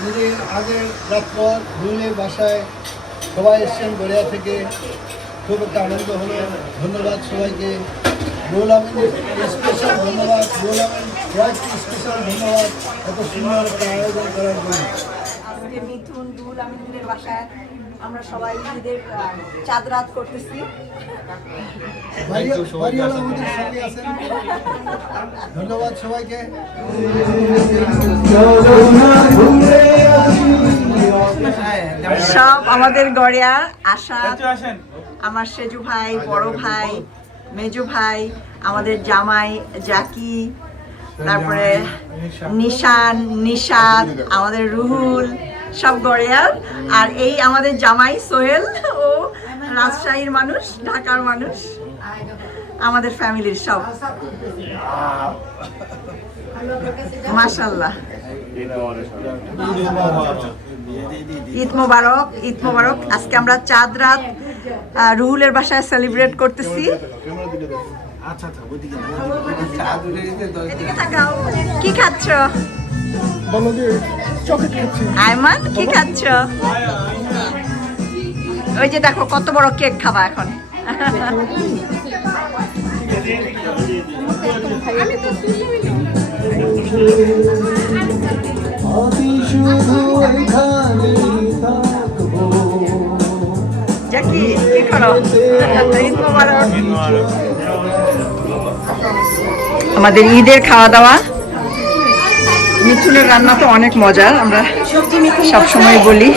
দিদি আগের রাত পর রুলের বাসায় সবাই এসছেন গড়িয়া থেকে, খুব একটা আনন্দ হলো। ধন্যবাদ সবাইকে। রুল আমিন স্পেশাল ধন্যবাদ, রুল আমিন ওয়াইফকে স্পেশাল ধন্যবাদ এত সুন্দর একটা আয়োজন করার জন্য। আজকে মিথুন রুল আমিনের বাসায় আমরা সবাই ঈদের চাঁদ রাত করতেছি। ধন্যবাদ সবাইকে। সব আমাদের গড়িয়ার আশা, আমার সেজু ভাই, বড় ভাই, মেজু ভাই, আমাদের জামাই জাকি, তারপরে নিশান, নিশাদ, আমাদের রুহুল, সব গড়িয়ার। আর এই আমাদের জামাই সোহেল, ও রাজশাহীর মানুষ, ঢাকার মানুষ, আমাদের ফ্যামিলির সব। মাশাআল্লাহ, ঈদ মোবারক, ঈদ মোবারক। আজকে আমরা চাঁদ রাত রুহুলের বাসায় সেলিব্রেট করতেছি। কি খাচ্ছ? আয়মান কি খাচ্ছ? ওই যে দেখো কত বড় কেক খাবা এখন। জাকি কি করো? ঈদ মোবারক। আমাদের ঈদের খাওয়া দাওয়া, মিথুনের রান্না তো অনেক মজার, আমরা সব সময় বলি।